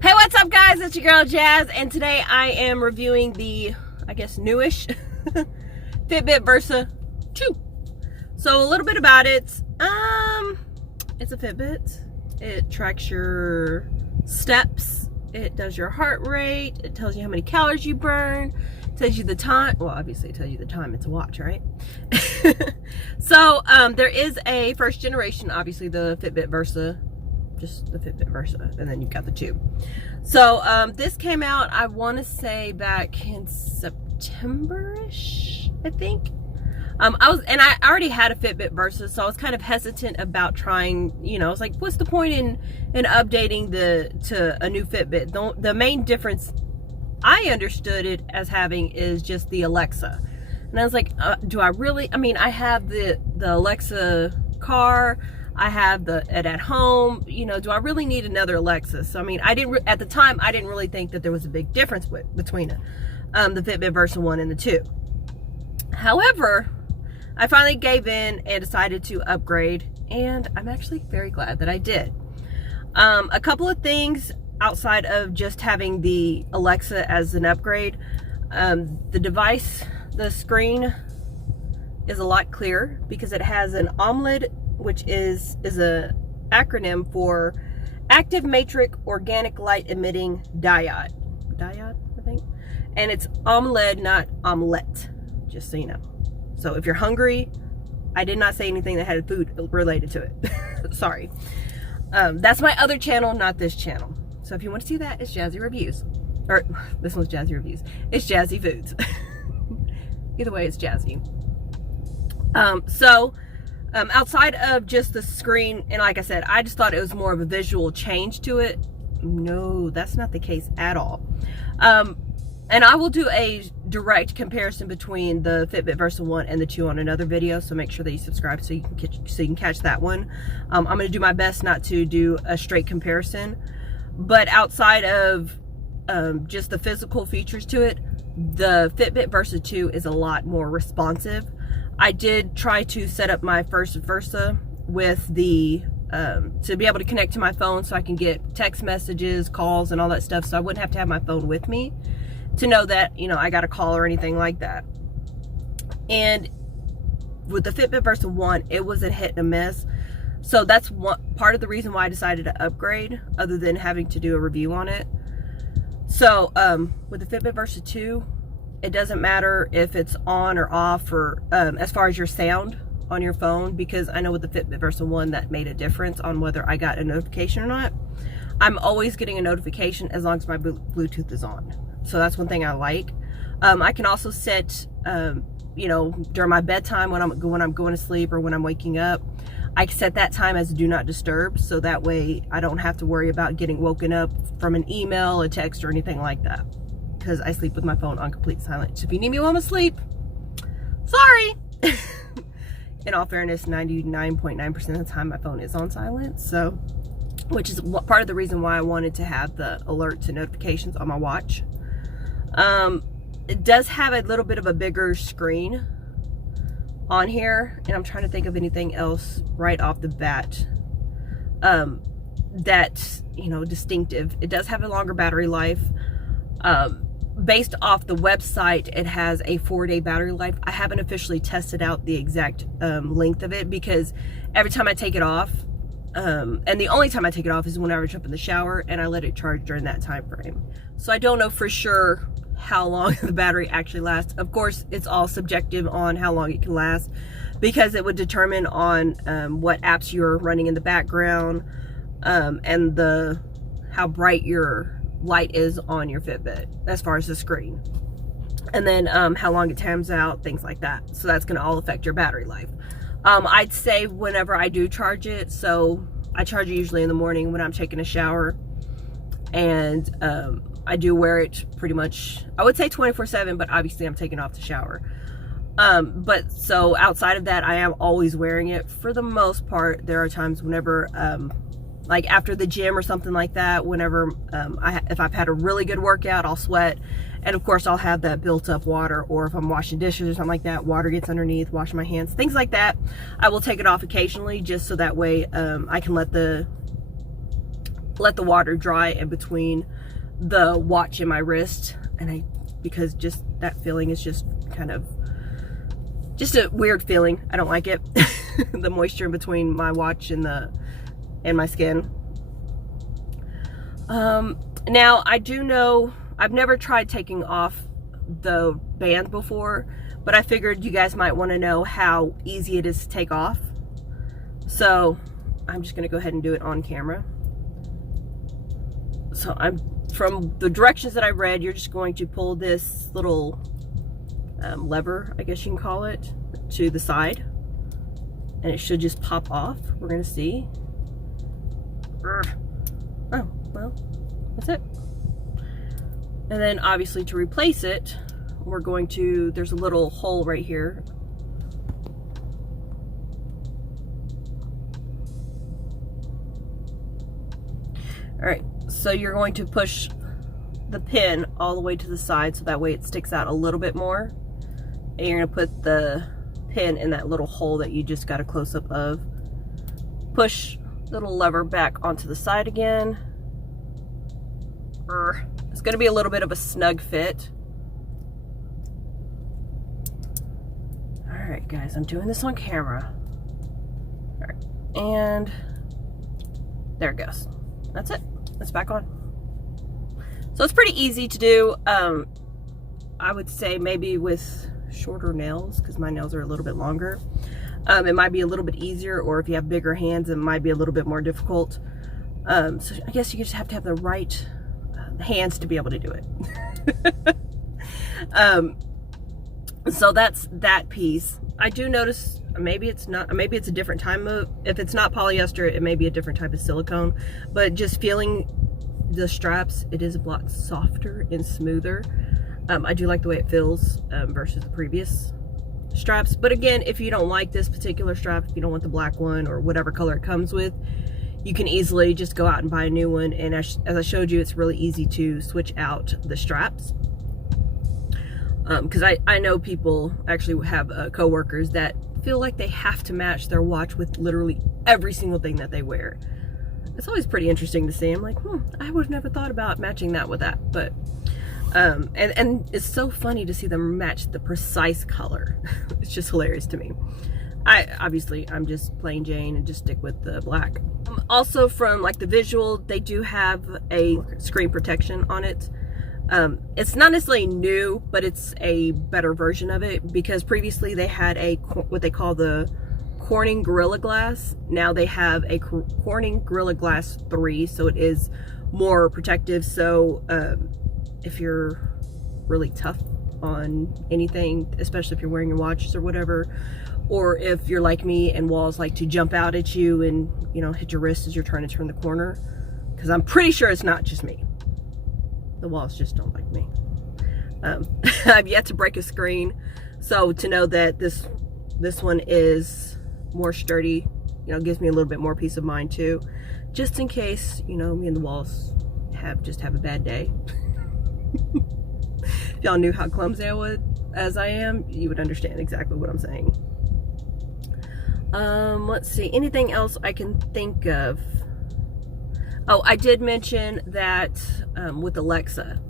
Hey, what's up guys? It's your girl Jazz, and today I am reviewing the, I guess, newish Fitbit Versa 2. So a little bit about it. It's a Fitbit. It tracks your steps. It does your heart rate. It tells you how many calories you burn. It tells you the time. Well, obviously it tells you the time. It's a watch, right? So there is a first generation, obviously the Fitbit Versa. Just the Fitbit Versa, and then you've got the 2. So this came out, I want to say back in September-ish, I think. I already had a Fitbit Versa, so I was kind of hesitant about trying, I was like, what's the point in updating to a new Fitbit? The main difference I understood it as having is just the Alexa. And I was like, do I really? I mean, I have the Alexa car, I have it at home, do I really need another Alexa? So, I mean, at the time, I didn't really think that there was a big difference between the Fitbit Versa 1 and the 2. However, I finally gave in and decided to upgrade, and I'm actually very glad that I did. A couple of things outside of just having the Alexa as an upgrade. The device, the screen is a lot clearer because it has an AMOLED, which is a acronym for Active Matrix Organic Light Emitting Diode, I think. And it's AMOLED, not omelette, just so you know. So if you're hungry, I did not say anything that had food related to it. Sorry. That's my other channel, not this channel. So if you want to see that, it's Jazzy Reviews. Or this one's Jazzy Reviews. It's Jazzy Foodz. Either way, it's Jazzy. Outside of just the screen, and like I said, I just thought it was more of a visual change to it. No, that's not the case at all. And I will do a direct comparison between the Fitbit Versa 1 and the 2 on another video, so make sure that you subscribe so you can catch that one. I'm going to do my best not to do a straight comparison, but outside of just the physical features to it, the Fitbit Versa 2 is a lot more responsive. I did try to set up my first Versa with the to be able to connect to my phone so I can get text messages, calls, and all that stuff, so I wouldn't have to have my phone with me to know that, I got a call or anything like that. And with the Fitbit Versa 1, it was a hit and a miss. So that's part of the reason why I decided to upgrade, other than having to do a review on it. So with the Fitbit Versa 2, it doesn't matter if it's on or off, or as far as your sound on your phone, because I know with the Fitbit Versa 1 that made a difference on whether I got a notification or not. I'm always getting a notification as long as my Bluetooth is on. So that's one thing I like. I can also set, during my bedtime when I'm going to sleep or when I'm waking up, I set that time as do not disturb, so that way I don't have to worry about getting woken up from an email, a text, or anything like that, because I sleep with my phone on complete silence. So if you need me while I'm asleep, sorry. In all fairness, 99.9% of the time my phone is on silent, so which is part of the reason why I wanted to have the alerts and notifications on my watch. It does have a little bit of a bigger screen on here, and I'm trying to think of anything else right off the bat that's distinctive. It does have a longer battery life. Based off the website, it has a 4-day battery life. I haven't officially tested out the exact length of it, because every time I take it off, and the only time I take it off is whenever I jump in the shower, and I let it charge during that time frame. So I don't know for sure how long the battery actually lasts. Of course, it's all subjective on how long it can last, because it would determine on what apps you're running in the background, and how bright your light is on your Fitbit as far as the screen, and then how long it times out, things like that. So that's going to all affect your battery life. I'd say whenever I do charge it, so I charge it usually in the morning when I'm taking a shower, and I do wear it pretty much, I would say 24/7, but obviously I'm taking off the shower. But so outside of that, I am always wearing it for the most part. There are times whenever like after the gym or something like that, whenever if I've had a really good workout, I'll sweat, and of course I'll have that built up water, or if I'm washing dishes or something like that, water gets underneath, washing my hands, things like that. I will take it off occasionally, just so that way I can let the let the water dry in between the watch and my wrist, and because just that feeling is just kind of just a weird feeling. I don't like it. The moisture in between my watch and my skin. Now I do know I've never tried taking off the band before, but I figured you guys might want to know how easy it is to take off. So I'm just gonna go ahead and do it on camera. So from the directions that I read, you're just going to pull this little lever, I guess you can call it, to the side, and it should just pop off. We're gonna see. Oh, well, that's it. And then obviously to replace it, we're going to, there's a little hole right here. All right, so you're going to push the pin all the way to the side so that way it sticks out a little bit more. And you're gonna put the pin in that little hole that you just got a close-up of. Push the little lever back onto the side again. It's gonna be a little bit of a snug fit. All right, guys, I'm doing this on camera. All right, and there it goes. That's it. It's back on. So it's pretty easy to do. I would say maybe with shorter nails, because my nails are a little bit longer. It might be a little bit easier, or if you have bigger hands, it might be a little bit more difficult. So I guess you just have to have the right hands to be able to do it. So that's that piece. I do notice maybe it's a different type of, if it's not polyester, it may be a different type of silicone, but just feeling the straps, it is a lot softer and smoother. I do like the way it feels versus the previous straps. But again, if you don't like this particular strap, if you don't want the black one or whatever color it comes with, you can easily just go out and buy a new one. And as I showed you, it's really easy to switch out the straps. Because I know people actually have co-workers that feel like they have to match their watch with literally every single thing that they wear. It's always pretty interesting to see. I'm like, I would have never thought about matching that with that. But and it's so funny to see them match the precise color. It's just hilarious to me. I'm just plain Jane and just stick with the black. Also, from like the visual, they do have a screen protection on it. It's not necessarily new, but it's a better version of it, because previously they had what they call the Corning Gorilla Glass. Now they have a Corning Gorilla Glass 3, so it is more protective. So if you're really tough on anything, especially if you're wearing your watches or whatever, or if you're like me and walls like to jump out at you and, you know, hit your wrist as you're trying to turn the corner, because I'm pretty sure it's not just me. The walls just don't like me. I've yet to break a screen, so to know that this one is more sturdy, you know, gives me a little bit more peace of mind too, just in case, you know, me and the walls just have a bad day. If y'all knew how clumsy as I am, you would understand exactly what I'm saying. Let's see, anything else I can think of? Oh, I did mention that with Alexa,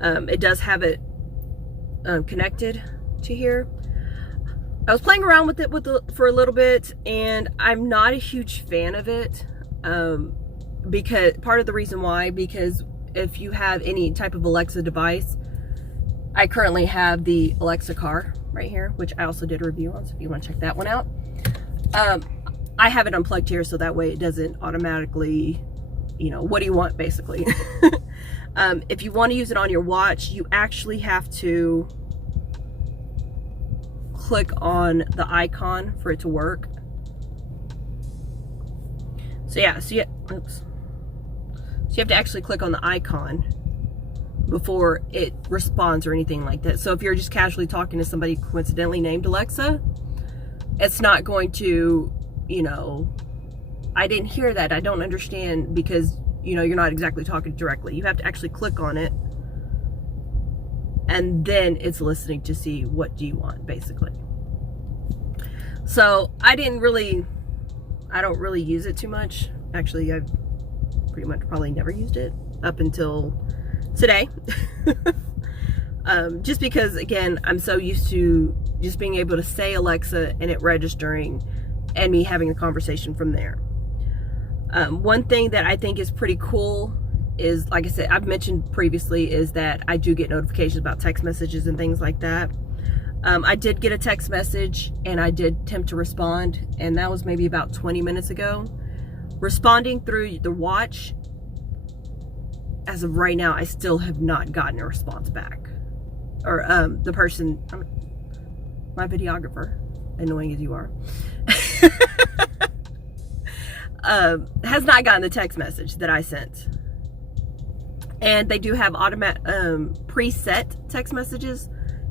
it does have it connected to here. I was playing around with it for a little bit, and I'm not a huge fan of it, because part of the reason why, because if you have any type of Alexa device, I currently have the Alexa car right here, which I also did a review on, so if you want to check that one out. I have it unplugged here, so that way it doesn't automatically, you know, what do you want, basically. If you want to use it on your watch, you actually have to click on the icon for it to work. So yeah, so you have to actually click on the icon before it responds or anything like that. So if you're just casually talking to somebody coincidentally named Alexa, it's not going to, you know, I didn't hear that, I don't understand, because, you know, you're not exactly talking directly. You have to actually click on it, and then it's listening to see what do you want, basically. So I don't really use it too much. Actually, pretty much probably never used it up until today. Just because, again, I'm so used to just being able to say Alexa and it registering and me having a conversation from there. One thing that I think is pretty cool is, like I said, I've mentioned previously, is that I do get notifications about text messages and things like that. I did get a text message and I did attempt to respond, and that was maybe about 20 minutes ago. Responding through the watch, as of right now, I still have not gotten a response back. Or the person, my videographer, annoying as you are, has not gotten the text message that I sent. And they do have automatic preset text messages,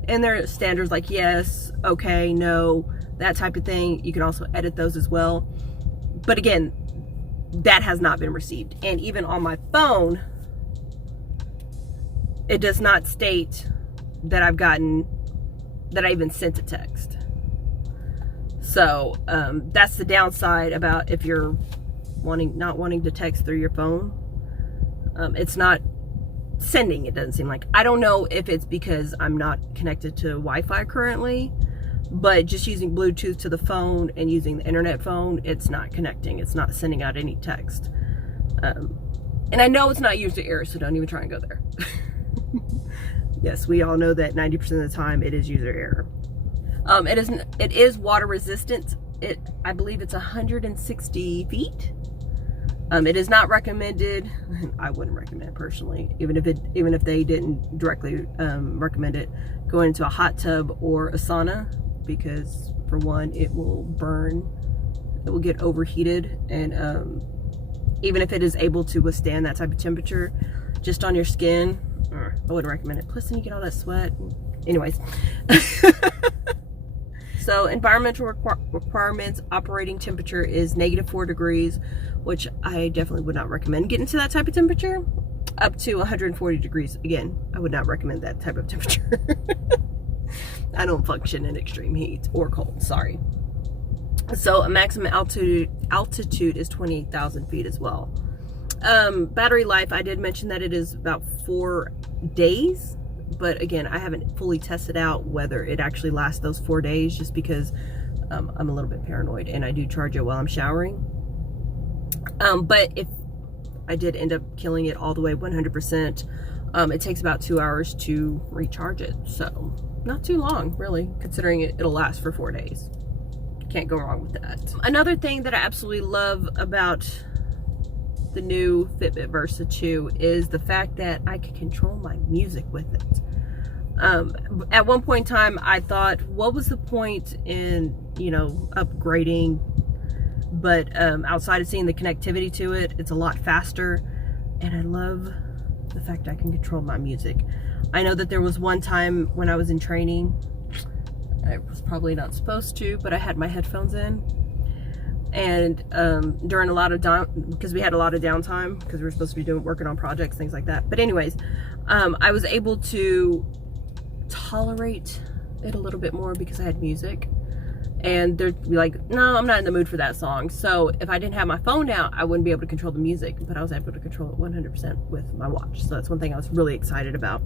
and they're standards like yes, okay, no, that type of thing. You can also edit those as well. But again, that has not been received. And even on my phone, it does not state that I've gotten, that I even sent a text. So that's the downside about if you're not wanting to text through your phone. It's not sending, it doesn't seem like. I don't know if it's because I'm not connected to Wi-Fi currently, but just using Bluetooth to the phone and using the internet phone, it's not connecting. It's not sending out any text. And I know it's not user error, so don't even try and go there. Yes, we all know that 90% of the time it is user error. It is water resistant. I believe it's 160 feet. It is not recommended. I wouldn't recommend it personally, even if they didn't directly recommend it, going into a hot tub or a sauna, because for one, it will burn, it will get overheated, and even if it is able to withstand that type of temperature, just on your skin, I wouldn't recommend it. Plus then you get all that sweat. Anyways. So environmental requirements, operating temperature is -4 degrees, which I definitely would not recommend getting to that type of temperature. Up to 140 degrees. Again, I would not recommend that type of temperature. I don't function in extreme heat or cold, sorry. So a maximum altitude is 28,000 feet as well. Battery life, I did mention that it is about 4 days, but again, I haven't fully tested out whether it actually lasts those 4 days, just because I'm a little bit paranoid and I do charge it while I'm showering. But if I did end up killing it all the way 100%, it takes about 2 hours to recharge it. So not too long, really, considering it'll last for 4 days. Can't go wrong with that. Another thing that I absolutely love about the new Fitbit Versa 2 is the fact that I can control my music with it. At one point in time, I thought, what was the point in, upgrading? But outside of seeing the connectivity to it, it's a lot faster, and I love the fact I can control my music. I know that there was one time when I was in training, I was probably not supposed to, but I had my headphones in, and during a lot of because we had a lot of downtime, because we were supposed to be working on projects, things like that. But anyways, I was able to tolerate it a little bit more because I had music, and they'd be like, no, I'm not in the mood for that song. So if I didn't have my phone out, I wouldn't be able to control the music, but I was able to control it 100% with my watch. So that's one thing I was really excited about.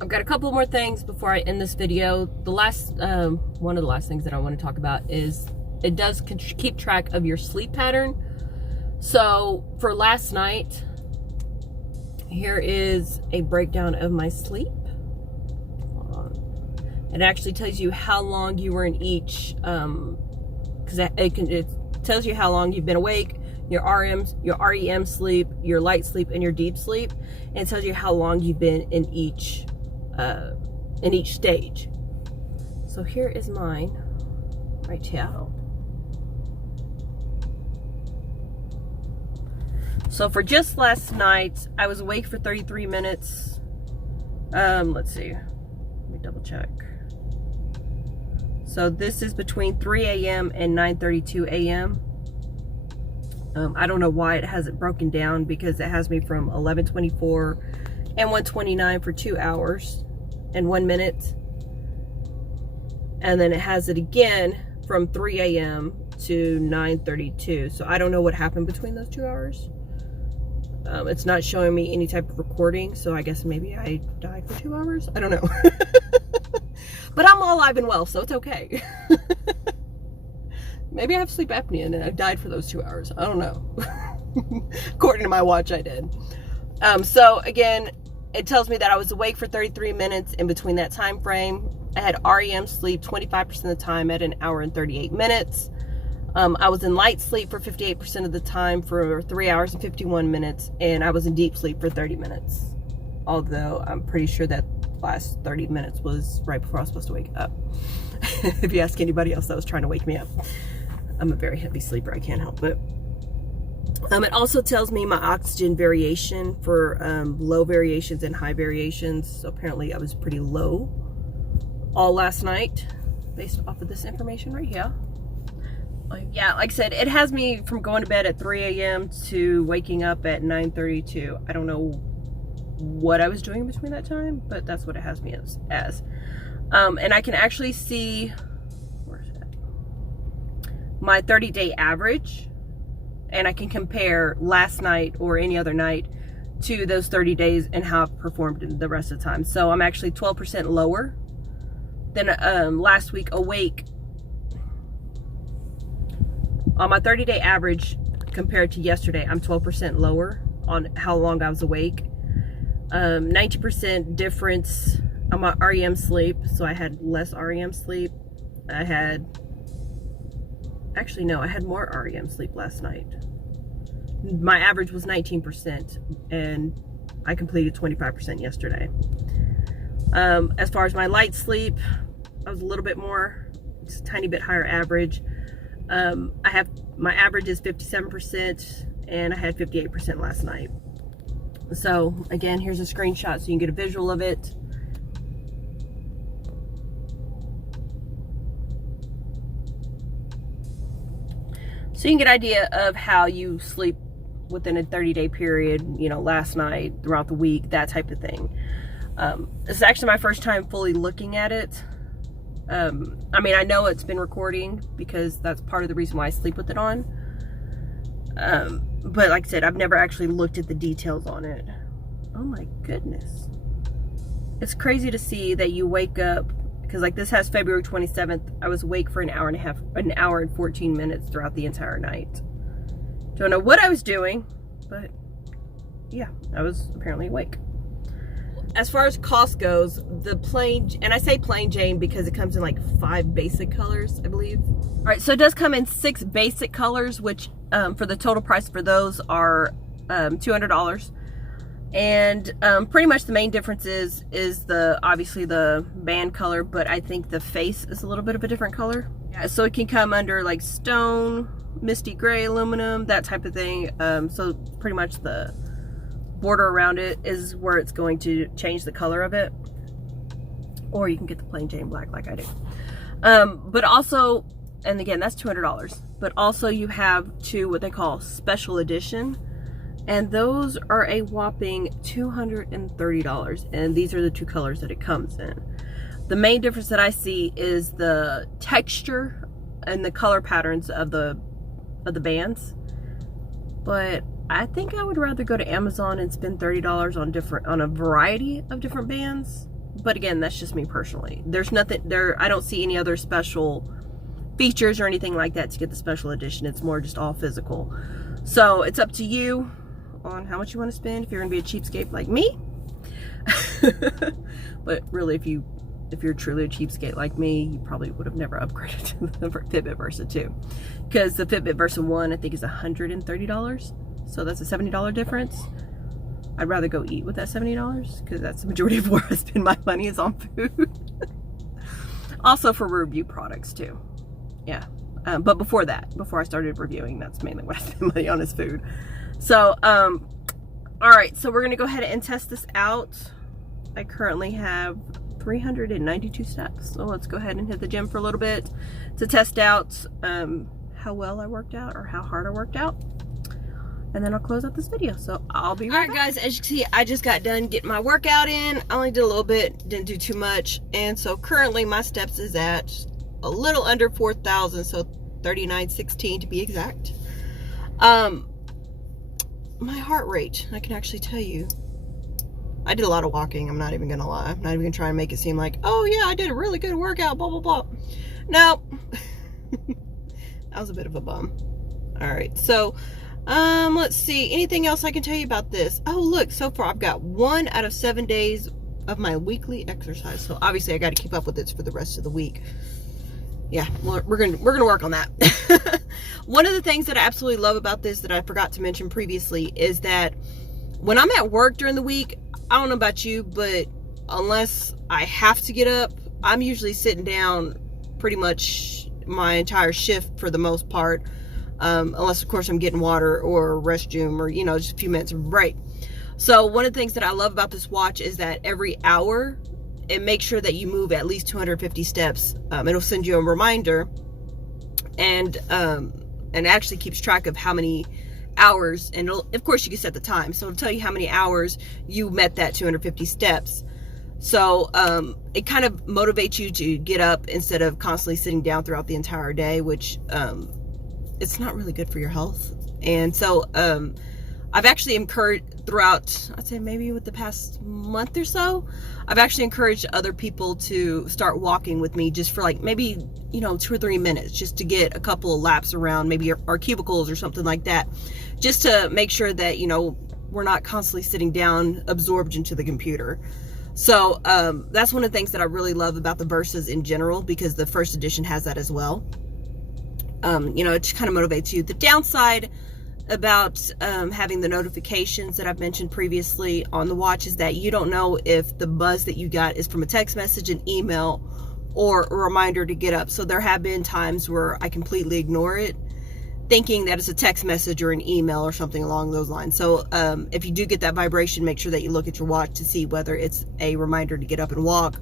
I've got a couple more things before I end this video. The last, one of the last things that I want to talk about is it does keep track of your sleep pattern. So for last night, here is a breakdown of my sleep. Hold on. It actually tells you how long you were in each, because it tells you how long you've been awake, your REM sleep, your light sleep, and your deep sleep. And it tells you how long you've been in each stage. So here is mine right here. So for just last night, I was awake for 33 minutes. Let's see, let me double check. So this is between 3 a.m. and 9:32 a.m. I don't know why it hasn't broken down, because it has me from 11:24 and 1:29 for 2 hours and 1 minute. And then it has it again from 3 a.m. to 9:32. So I don't know what happened between those 2 hours. It's not showing me any type of recording, so I guess maybe I died for 2 hours. I don't know. But I'm alive and well, so it's okay. Maybe I have sleep apnea and I died for those 2 hours. I don't know. According to my watch, I did. So again, it tells me that I was awake for 33 minutes in between that time frame. I had REM sleep 25% of the time at 1 hour and 38 minutes. I was in light sleep for 58% of the time for 3 hours and 51 minutes. And I was in deep sleep for 30 minutes. Although I'm pretty sure that last 30 minutes was right before I was supposed to wake up. If you ask anybody else that was trying to wake me up. I'm a very heavy sleeper. I can't help it. It also tells me my oxygen variation for low variations and high variations. So apparently I was pretty low all last night based off of this information right here. Yeah, like I said, it has me from going to bed at 3 a.m. to waking up at 9:32. I don't know what I was doing between that time, but that's what it has me as. And I can actually see, where's that? My 30-day average, and I can compare last night or any other night to those 30 days and how I've performed in the rest of the time. So I'm actually 12% lower than last week awake. On my 30-day average compared to yesterday, I'm 12% lower on how long I was awake. 90% difference on my REM sleep, so I had less REM sleep. I had more REM sleep last night. My average was 19%, and I completed 25% yesterday. As far as my light sleep, I was a little bit more, just a tiny bit higher average. My average is 57%, and I had 58% last night. So again, here's a screenshot so you can get a visual of it. So you can get an idea of how you sleep within a 30-day period, you know, last night, throughout the week, that type of thing. This is actually my first time fully looking at it. I mean, I know it's been recording because that's part of the reason why I sleep with it on. But like I said, I've never actually looked at the details on it. Oh my goodness. It's crazy to see that you wake up, because like this has February 27th. I was awake for an hour and 14 minutes throughout the entire night. Don't know what I was doing, but yeah, I was apparently awake. As far as cost goes, the plain, and I say plain Jane because it comes in like 5 basic colors, I believe. All right, so it does come in 6 basic colors, which for the total price for those are $200. And pretty much the main difference is obviously the band color, but I think the face is a little bit of a different color. Yeah, so it can come under like stone, misty gray, aluminum, that type of thing. So pretty much the border around it is where it's going to change the color of it, or you can get the plain Jane black like I do. But also, and again, that's $200, but also you have 2 what they call special edition, and those are a whopping $230, and these are the 2 colors that it comes in. The main difference that I see is the texture and the color patterns of the bands, but I think I would rather go to Amazon and spend $30 on a variety of different bands. But again, that's just me personally. There's nothing there. I don't see any other special features or anything like that to get the special edition. It's more just all physical. So it's up to you on how much you want to spend if you're going to be a cheapskate like me. But really, if you're truly a cheapskate like me, you probably would have never upgraded to the Fitbit Versa 2. Because the Fitbit Versa 1, I think, is $130. So that's a $70 difference. I'd rather go eat with that $70 because that's the majority of where I spend my money is on food. Also for review products too. Yeah. But before I started reviewing, that's mainly what I spend money on is food. So, all right. So we're going to go ahead and test this out. I currently have 392 steps. So let's go ahead and hit the gym for a little bit to test out how well I worked out or how hard I worked out. And then I'll close out this video. So I'll be right back. Alright guys, as you can see, I just got done getting my workout in. I only did a little bit, didn't do too much. And so currently my steps is at a little under 4,000, so 3,916 to be exact. my heart rate. I can actually tell you. I did a lot of walking. I'm not even gonna lie. I'm not even gonna try and make it seem like, oh yeah, I did a really good workout, blah, blah, blah. No. That was a bit of a bum. All right, so let's see. Anything else I can tell you about this? Oh, look, so far I've got 1 out of 7 days of my weekly exercise. So obviously I got to keep up with this for the rest of the week. Yeah, we're gonna work on that. One of the things that I absolutely love about this that I forgot to mention previously is that when I'm at work during the week, I don't know about you, but unless I have to get up, I'm usually sitting down pretty much my entire shift for the most part. Unless of course I'm getting water or restroom or, you know, just a few minutes of break. So one of the things that I love about this watch is that every hour it makes sure that you move at least 250 steps. It'll send you a reminder, and actually keeps track of how many hours, and of course you can set the time, so it'll tell you how many hours you met that 250 steps. So it kind of motivates you to get up instead of constantly sitting down throughout the entire day, which it's not really good for your health. And so I've actually encouraged throughout, I'd say maybe with the past month or so, I've actually encouraged other people to start walking with me just for like maybe, you know, 2 or 3 minutes, just to get a couple of laps around maybe our cubicles or something like that, just to make sure that, you know, we're not constantly sitting down absorbed into the computer. So that's one of the things that I really love about the Versas in general, because the first edition has that as well. You know, it just kind of motivates you. The downside about having the notifications that I've mentioned previously on the watch is that you don't know if the buzz that you got is from a text message, an email, or a reminder to get up. So there have been times where I completely ignore it, thinking that it's a text message or an email or something along those lines. So if you do get that vibration, make sure that you look at your watch to see whether it's a reminder to get up and walk,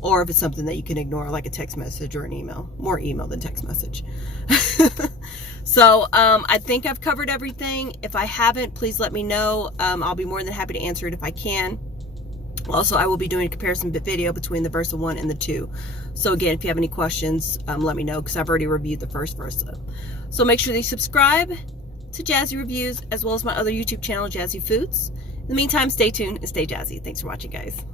or if it's something that you can ignore, like a text message or an email. More email than text message. So I think I've covered everything. If I haven't, please let me know. I'll be more than happy to answer it if I can. Also, I will be doing a comparison video between the Versa 1 and the 2. So again, if you have any questions, let me know, because I've already reviewed the first Versa. So make sure that you subscribe to Jazzy Reviews, as well as my other YouTube channel, Jazzy Foodz. In the meantime, stay tuned and stay jazzy. Thanks for watching, guys.